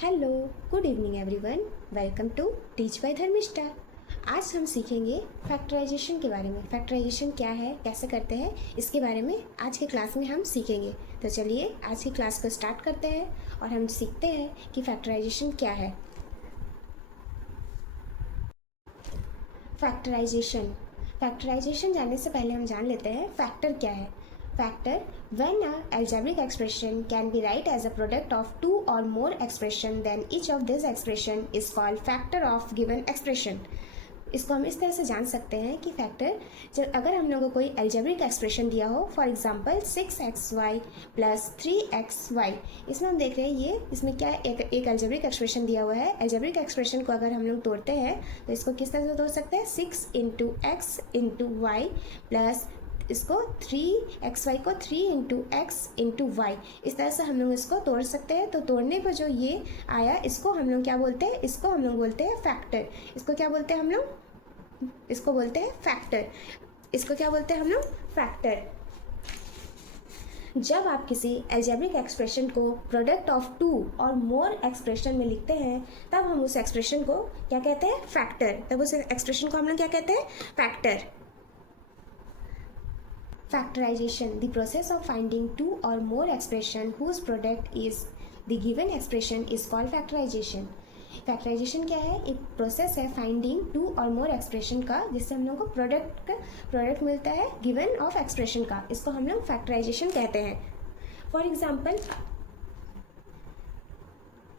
Hello, good evening everyone. Welcome to teach by Dharmishtha. आज हम सीखेंगे फैक्टराइजेशन के बारे में। फैक्टराइजेशन क्या है, कैसे करते हैं, इसके बारे में आज के क्लास में हम सीखेंगे। तो चलिए आज की क्लास को स्टार्ट करते हैं और हम सीखते हैं कि फैक्टराइजेशन क्या है। फैक्टराइजेशन जानने से पहले हम जान लेते हैं फैक्टर क्या है। Factor, when a algebraic expression can be write as a product of two or more expression, then each of these expression is called factor of given expression. इसको हम इस तरह से जान सकते हैं कि फैक्टर, जब अगर हम लोगों को कोई एल्जेब्रिक एक्सप्रेशन दिया हो, for example 6xy plus 3xy, इसमें हम देख रहे हैं ये इसमें क्या है, एक एल्जेब्रिक एक्सप्रेशन दिया हुआ है। एल्जेब्रिक एक्सप्रेशन को अगर हम लोग तोड़ते हैं तो इसको किस तरह से तोड़ सकते हैं, 6 into x into y plus इसको 3xy को 3 इंटू एक्स इंटू वाई, इस तरह से हम लोग इसको तोड़ सकते हैं। तो तोड़ने पर जो ये आया, इसको हम लोग क्या बोलते हैं, इसको हम लोग बोलते हैं फैक्टर। इसको क्या बोलते हैं हम लोग, इसको बोलते हैं फैक्टर। इसको क्या बोलते हैं हम लोग, फैक्टर। जब आप किसी एल्जेब्रिक एक्सप्रेशन को प्रोडक्ट ऑफ टू और मोर एक्सप्रेशन में लिखते हैं, तब हम उस एक्सप्रेशन को क्या कहते हैं, फैक्टर। तब उस एक्सप्रेशन को हम लोग क्या कहते हैं, factor. Factorization, the process of finding two or more expression whose product is the given expression is called factorization. Factorization क्या है, एक प्रोसेस है फाइंडिंग टू और मोर एक्सप्रेशन का, जिससे हम लोग को प्रोडक्ट मिलता है गिवन ऑफ एक्सप्रेशन का। इसको हम लोग फैक्टराइजेशन कहते हैं। फॉर एग्जाम्पल,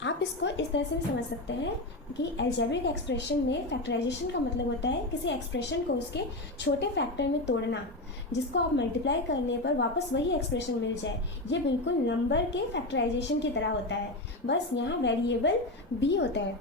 आप इसको इस तरह से भी समझ सकते हैं कि एल्जेब्रिक एक्सप्रेशन में फैक्टराइजेशन का मतलब होता है किसी एक्सप्रेशन को उसके छोटे फैक्टर में तोड़ना, जिसको आप मल्टीप्लाई करने पर वापस वही एक्सप्रेशन मिल जाए। ये बिल्कुल नंबर के फैक्टराइजेशन की तरह होता है, बस यहाँ वेरिएबल भी होता है।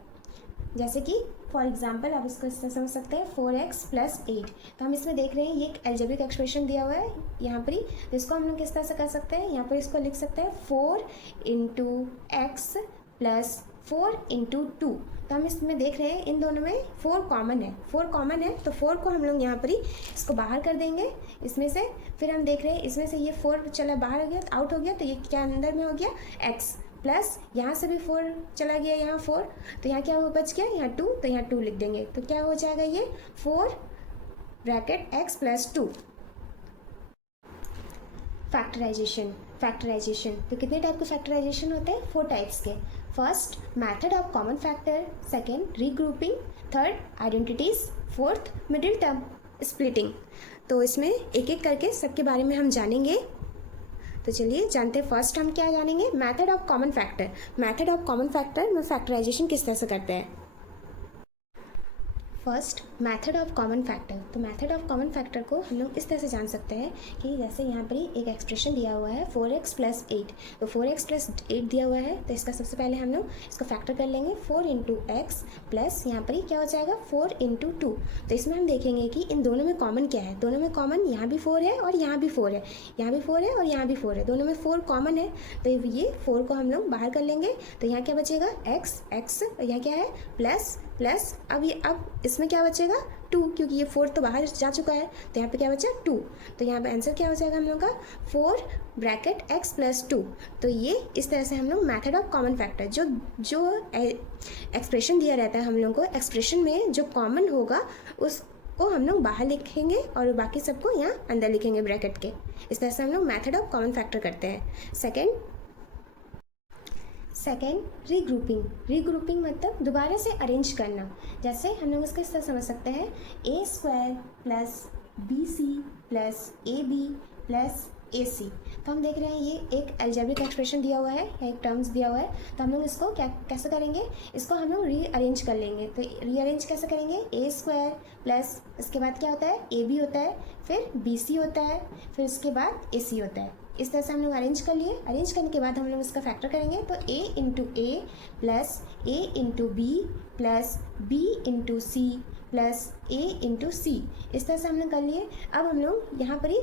जैसे कि फॉर एग्जाम्पल आप इसको इस तरह समझ सकते हैं 4x प्लस 8। तो हम इसमें देख रहे हैं ये एक एल्जेब्रिक एक्सप्रेशन दिया हुआ है यहाँ पर ही, तो इसको हम लोग किस तरह से कर सकते हैं, यहाँ पर इसको लिख सकते हैं 4 इंटू एक्स प्लस 4 इंटू 2। तो हम इसमें देख रहे हैं इन दोनों में 4 कॉमन है, 4 कॉमन है, तो 4 को हम लोग यहाँ पर ही इसको बाहर कर देंगे इसमें से। फिर हम देख रहे हैं इसमें से ये 4 चला बाहर हो गया, आउट हो गया, तो ये क्या अंदर में हो गया, x प्लस यहाँ से भी 4 चला गया, यहाँ 4, तो यहाँ क्या बच गया, यहाँ 2, तो यहाँ 2 लिख देंगे। तो क्या हो जाएगा, ये 4 ब्रैकेट x प्लस 2। फैक्टराइजेशन तो कितने टाइप के फैक्टराइजेशन होते हैं, 4 टाइप्स के। First, method of common factor. Second, regrouping. Third, identities. Fourth, middle term splitting. तो इसमें एक एक करके सबके बारे में हम जानेंगे। तो चलिए जानते हैं। फर्स्ट हम क्या जानेंगे, method of common factor. Method of common factor में फैक्टराइजेशन किस तरह से करते हैं। First, method of common factor. तो मेथड ऑफ कॉमन फैक्टर को हम लोग इस तरह से जान सकते हैं कि जैसे यहाँ पर ही एक एक्सप्रेशन दिया हुआ है 4x प्लस 8, तो 4x प्लस 8 दिया हुआ है, तो इसका सबसे पहले हम लोग इसको फैक्टर कर लेंगे। 4 इंटू एक्स प्लस यहाँ पर ही क्या हो जाएगा, 4 इंटू 2। तो इसमें हम देखेंगे कि इन दोनों में कॉमन क्या है। दोनों में कॉमन यहाँ भी 4 है और यहाँ भी 4 है, यहाँ भी 4 है और यहाँ भी 4 है, दोनों में 4 कॉमन है। तो ये 4 को हम लोग बाहर कर लेंगे, तो यहाँ क्या बचेगा, x, यहाँ क्या है, प्लस प्लस, अब इसमें क्या बचेगा, 2, क्योंकि ये 4 तो बाहर जा चुका है, तो यहाँ पे क्या बचा, 2। तो यहाँ पे आंसर क्या हो जाएगा हम लोग का, 4 ब्रैकेट x प्लस 2। तो ये इस तरह से हम लोग मेथड ऑफ कॉमन फैक्टर, जो एक्सप्रेशन दिया रहता है हम लोग को, एक्सप्रेशन में जो कॉमन होगा उसको हम लोग बाहर लिखेंगे और बाकी सबको यहाँ अंदर लिखेंगे ब्रैकेट के। इस तरह से हम लोग मेथड ऑफ कॉमन फैक्टर करते हैं। सेकेंड, रीग्रुपिंग मतलब दोबारा से अरेंज करना। जैसे हम लोग इसको इस तरह समझ सकते हैं, a² plus bc plus ab plus ac। तो हम देख रहे हैं ये एक एल्जेब्रिक एक्सप्रेशन दिया हुआ है, एक टर्म्स दिया हुआ है, तो हम लोग इसको कैसे करेंगे, इसको हम लोग रीअरेंज कर लेंगे। तो रीअरेंज कैसे करेंगे, a² प्लस इसके बाद क्या होता है, ab होता है, फिर bc होता है, फिर इसके बाद ac होता है। इस तरह से हम लोग अरेंज कर लिए। अरेंज करने के बाद हम लोग इसका फैक्टर करेंगे, तो a into A plus a into B plus b into C plus a into C, इस तरह से हमने कर लिए। अब हम लोग यहाँ पर ही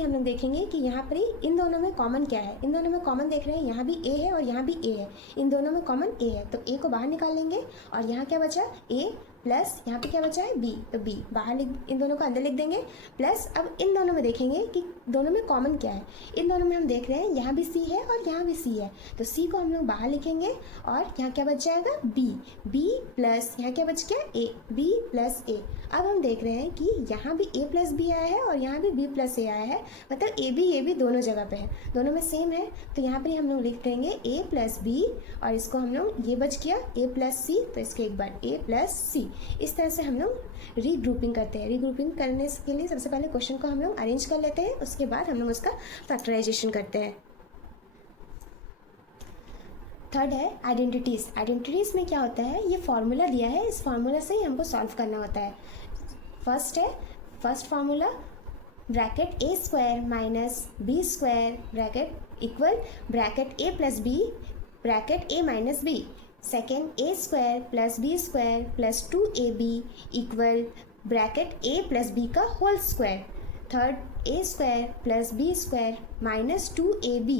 हम लोग देखेंगे कि यहाँ पर ही इन दोनों में कॉमन क्या है। इन दोनों में कॉमन देख रहे हैं, यहाँ भी a है और यहाँ भी a है, इन दोनों में कॉमन a है, तो a को बाहर निकाल लेंगे और यहाँ क्या बचा, a प्लस यहाँ पे क्या बचा है, b, तो b बाहर इन दोनों को अंदर लिख देंगे। प्लस अब इन दोनों में देखेंगे कि दोनों में कॉमन क्या है? इन दोनों में हम देख रहे हैं यहाँ भी सी है और यहाँ भी सी है, तो सी को हम लोग बाहर लिखेंगे और यहाँ क्या बच जाएगा? बी। बी प्लस यहाँ क्या बच गया? ए। बी प्लस ए। अब हम देख रहे हैं कि यहाँ भी ए प्लस बी आया है और यहाँ भी बी प्लस ए आया है, मतलब ए बी दोनों जगह पे है, दोनों में सेम है। तो यहाँ पर हम लोग लिख देंगे ए प्लस बी और इसको हम लोग ये बच गया ए प्लस सी, तो इसके एक बार ए प्लस सी। इस तरह से हम लोग रीग्रुपिंग करते हैं। रीग्रुपिंग करने के लिए सबसे पहले क्वेश्चन को हम लोग अरेंज कर लेते हैं, उसके बाद हम लोग उसका फैक्टराइजेशन करते हैं। थर्ड है आइडेंटिटीज़। आइडेंटिटीज़ में क्या होता है? ये फार्मूला दिया है, इस फार्मूला से ही हमको सॉल्व करना होता है। First formula bracket A square minus B square bracket equal bracket A plus B bracket A minus B. Second A square plus B square plus 2ab equal bracket A plus B का whole square. Third A square plus B square minus 2ab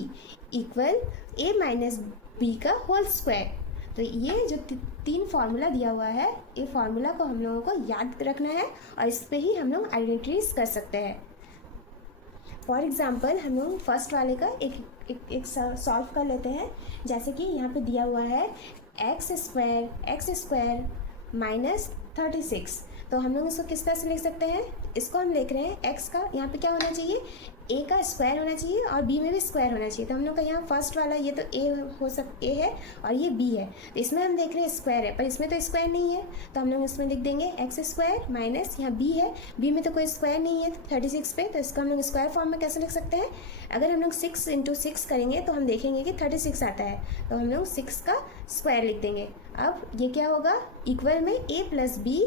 equal A minus B का whole square. तो ये जो तीन formula दिया हुआ है, ये फार्मूला को हम लोगों को याद रखना है और इस पे ही हम लोग आइडेंटिटीज कर सकते हैं। फॉर एग्जाम्पल हम लोग फर्स्ट वाले का एक सॉल्व कर लेते हैं। जैसे कि यहाँ पे दिया हुआ है एक्स स्क्वायर माइनस 36, तो हम लोग इसको किस तरह से लिख सकते हैं? इसको हम लिख रहे हैं एक्स का यहाँ पे क्या होना चाहिए? ए का स्क्वायर होना चाहिए और बी में भी स्क्वायर होना चाहिए। तो हम लोग का यहाँ फर्स्ट वाला ये तो ए है और ये बी है, तो इसमें हम देख रहे हैं स्क्वायर है, पर इसमें तो स्क्वायर नहीं है, तो हम लोग इसमें लिख देंगे एक्स स्क्वायर माइनस यहाँ बी है, बी में तो कोई स्क्वायर नहीं है 36 पे, तो इसको हम लोग स्क्वायर फॉर्म में कैसे लिख सकते हैं? अगर हम लोग 6 × 6 करेंगे तो हम देखेंगे कि 36 आता है, तो हम लोग 6 का स्क्वायर लिख देंगे। अब ये क्या होगा? इक्वल में ए प्लस बी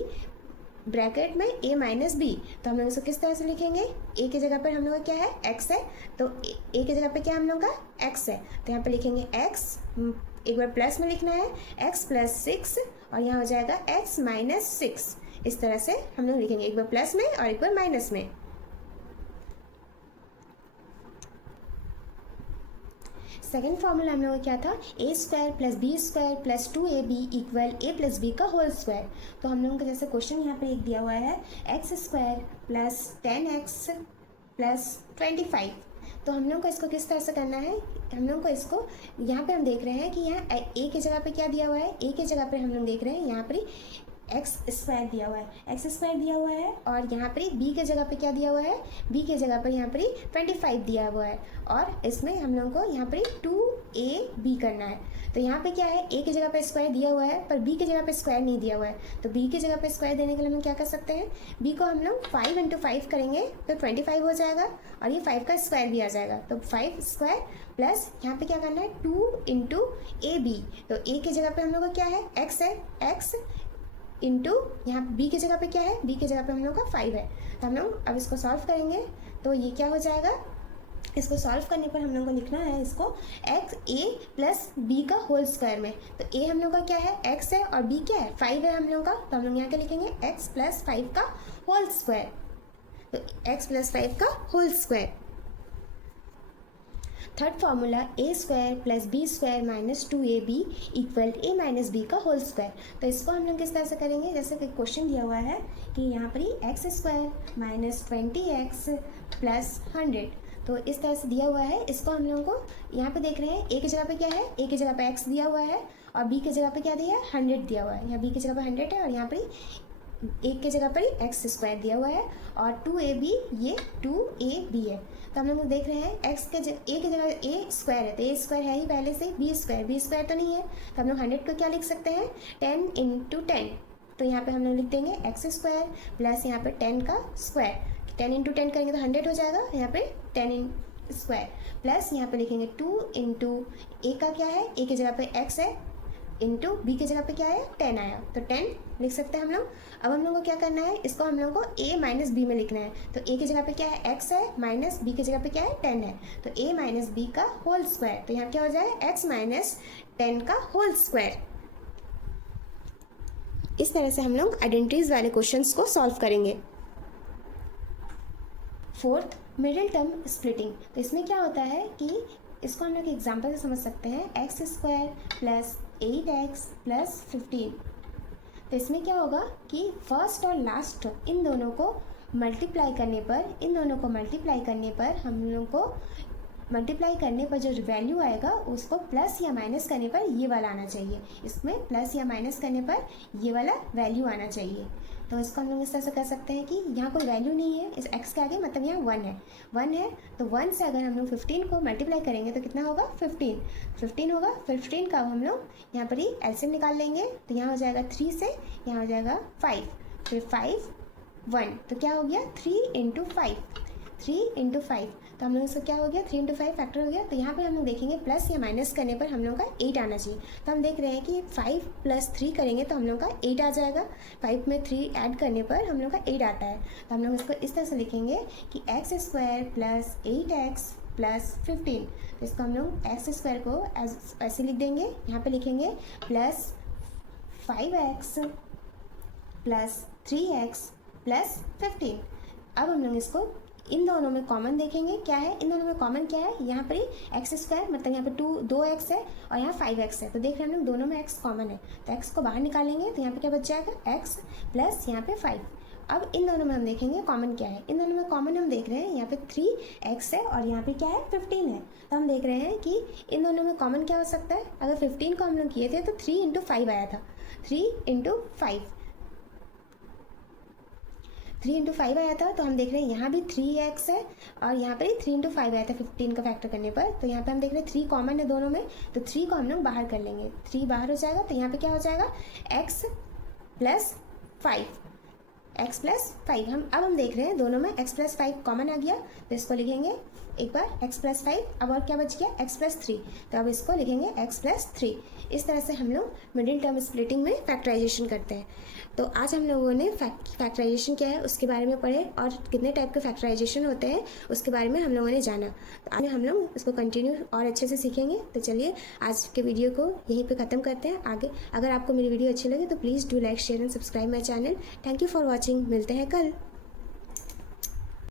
ब्रैकेट में ए माइनस बी, तो हम लोग इसको किस तरह से लिखेंगे? ए की जगह पर हम लोग का क्या है? एक्स है, तो ए की जगह पे क्या हम लोग का? एक्स है, तो यहाँ पे लिखेंगे एक्स, एक बार प्लस में लिखना है एक्स प्लस 6 और यहाँ हो जाएगा एक्स माइनस 6। इस तरह से हम लोग लिखेंगे, एक बार प्लस में और एक बार माइनस में। सेकेंड फॉर्मूला हम लोग का क्या था? A square plus B square plus 2ab equal A plus B का होल स्क्वायर। तो हम लोगों का जैसे क्वेश्चन यहाँ पे एक दिया हुआ है x square plus 10x plus 25, तो हम लोग को इसको किस तरह से करना है? हम लोग को इसको यहाँ पे हम देख रहे हैं कि यहाँ ए की जगह पे क्या दिया हुआ है? ए की जगह पे हम लोग देख रहे हैं यहाँ पर एक्स स्क्वायर दिया हुआ है, एक्स स्क्वायर दिया हुआ है, और यहाँ पर बी के जगह पे क्या दिया हुआ है? बी के जगह पर यहाँ पर 25 दिया हुआ है, और इसमें हम लोगों को यहाँ पर 2ab करना है। तो यहाँ पे क्या है? ए की जगह पे स्क्वायर दिया हुआ है पर बी की जगह पे स्क्वायर नहीं दिया हुआ है, तो बी की जगह पे स्क्वायर देने के लिए हम क्या कर सकते हैं? बी को हम लोग 5 × 5 करेंगे तो 25 हो जाएगा, और ये 5 का स्क्वायर भी आ जाएगा, तो 5 स्क्वायर प्लस यहाँ पे क्या करना है? 2 × ab। तो ए की जगह पे हम लोग का क्या है? एक्स है, एक्स इंटू यहाँ बी की जगह पे क्या है? बी की जगह पे हम लोग का 5 है। तो हम लोग अब इसको सॉल्व करेंगे तो ये क्या हो जाएगा? इसको सॉल्व करने पर हम लोग को लिखना है इसको एक्स ए प्लस बी का होल स्क्वायर में। तो ए हम लोग का क्या है? एक्स है, और बी क्या है? 5 है हम लोग का, तो हम लोग यहाँ क्या लिखेंगे? एक्स प्लस 5 का होल स्क्वायर। तो एक्स प्लस 5 का whole square. Third formula A square plus B square minus 2ab equal A minus B का होल स्क्वायर। तो इसको हम लोग किस तरह से करेंगे? जैसे कि क्वेश्चन दिया हुआ है कि यहाँ पर ही X square minus 20x plus 100, तो इस तरह से दिया हुआ है। इसको हम लोगों को यहाँ पे देख रहे हैं ए की जगह पे क्या है? ए की जगह पे x दिया हुआ है, और b की जगह पे क्या दिया है? 100 दिया हुआ है। यहाँ b की जगह पे 100 है, और यहाँ पर एक की जगह पर एक्स स्क्वायर दिया हुआ है, और 2ab ये 2ab है। तो हम लोग देख रहे हैं एक्स के ए की जगह ए स्क्वायर है, तो ए स्क्वायर है ही पहले से, बी स्क्वायर तो नहीं है, तो हम लोग 100 को क्या लिख सकते हैं? 10 × 10। तो यहाँ पे हम लोग लिख देंगे एक्स स्क्वायर प्लस यहाँ पे 10 का स्क्वायर, 10 × 10 करेंगे तो 100 हो जाएगा, यहाँ पे 10 स्क्वायर प्लस यहाँ पे लिखेंगे 2 × ए का क्या है? ए की जगह पे एक्स है, इंटू बी की जगह पे क्या है? 10 आया, तो 10 लिख सकते हैं हम लोग। अब हम लोग को क्या करना है? इसको हम लोग को a माइनस बी में लिखना है। तो a की जगह पे क्या है? x है, माइनस b की जगह पे क्या है? 10 है, तो a माइनस बी का होल स्क्वायर। तो यहाँ क्या हो जाए? x माइनस 10 का होल स्क्वायर। इस तरह से हम लोग आइडेंटिटीज वाले क्वेश्चंस को सॉल्व करेंगे। Fourth, middle term splitting. तो इसमें क्या होता है कि इसको हम लोग एग्जाम्पल से समझ सकते हैं, x square plus 8x plus 15। तो इसमें क्या होगा कि फर्स्ट और लास्ट इन दोनों को मल्टीप्लाई करने पर, इन दोनों को मल्टीप्लाई करने पर हम लोगों को मल्टीप्लाई करने पर जो वैल्यू आएगा उसको प्लस या माइनस करने पर ये वाला आना चाहिए। इसमें प्लस या माइनस करने पर ये वाला वैल्यू आना चाहिए। तो इसको हम लोग इस तरह से कर सकते हैं कि यहाँ कोई वैल्यू नहीं है इस x के आगे, मतलब यहाँ 1 है तो 1 से अगर हम लोग 15 को मल्टीप्लाई करेंगे तो कितना होगा 15 होगा। 15 का हम लोग यहाँ पर ही एलसीएम निकाल लेंगे, तो यहाँ हो जाएगा 3 से यहाँ हो जाएगा 5, फिर 5 1, तो क्या हो गया 3 इंटू 5, तो हम लोग इसका क्या हो गया 3 इंटू 5 फैक्टर हो गया। तो यहाँ पे हम लोग देखेंगे प्लस या माइनस करने पर हम लोग का 8 आना चाहिए। तो हम देख रहे हैं कि 5 प्लस 3 करेंगे तो हम लोग का 8 आ जाएगा। 5 में 3 ऐड करने पर हम लोग का 8 आता है। तो हम लोग इसको इस तरह से लिखेंगे कि x square plus 8x plus 15। तो इसको हम लोग एक्स स्क्वायर को ऐसे लिख देंगे, यहाँ पे लिखेंगे plus 5x plus 3x plus 15। अब हम लोग इसको इन दोनों में कॉमन देखेंगे क्या है, इन दोनों में कॉमन क्या है, यहाँ पर ही एक्स स्क्वायर मतलब यहाँ पे 2x है और यहाँ 5x है। तो देख रहे हैं हम लोग दोनों में x कॉमन है, तो x को बाहर निकालेंगे तो यहाँ पे क्या बच जाएगा x प्लस यहाँ पे 5। अब इन दोनों में हम देखेंगे कॉमन क्या है, इन दोनों में कॉमन हम देख रहे हैं यहाँ पे 3x है और यहाँ पे क्या है 15 है। तो हम देख रहे हैं कि इन दोनों में कॉमन क्या हो सकता है। अगर 15 को हम लोग किए थे तो 3 इंटू 5 आया था, 3 इंटू 5 आया था। तो हम देख रहे हैं यहाँ भी 3x है और यहाँ पर ही 3 इंटू 5 आया था 15 का फैक्टर करने पर। तो यहाँ पे हम देख रहे हैं 3 कॉमन है दोनों में, तो 3 को हम लोग बाहर कर लेंगे, 3 बाहर हो जाएगा। तो यहाँ पे क्या हो जाएगा x प्लस 5 हम देख रहे हैं दोनों में x प्लस 5 कॉमन आ गया। तो इसको लिखेंगे एक बार x प्लस 5, अब और क्या बच गया x प्लस 3, तो अब इसको लिखेंगे x प्लस 3। इस तरह से हम लोग मिडिल टर्म स्प्लिटिंग में फैक्टराइजेशन करते हैं। तो आज हम लोगों ने फैक्टराइजेशन क्या है उसके बारे में पढ़े और कितने टाइप के फैक्टराइजेशन होते हैं उसके बारे में हम लोगों ने जाना। तो आज हम लोग इसको कंटिन्यू और अच्छे से सीखेंगे। तो चलिए आज के वीडियो को यहीं पे ख़त्म करते हैं। आगे अगर आपको मेरी वीडियो अच्छी लगे तो please do like share and subscribe my channel. Thank you for watching, मिलते हैं कल।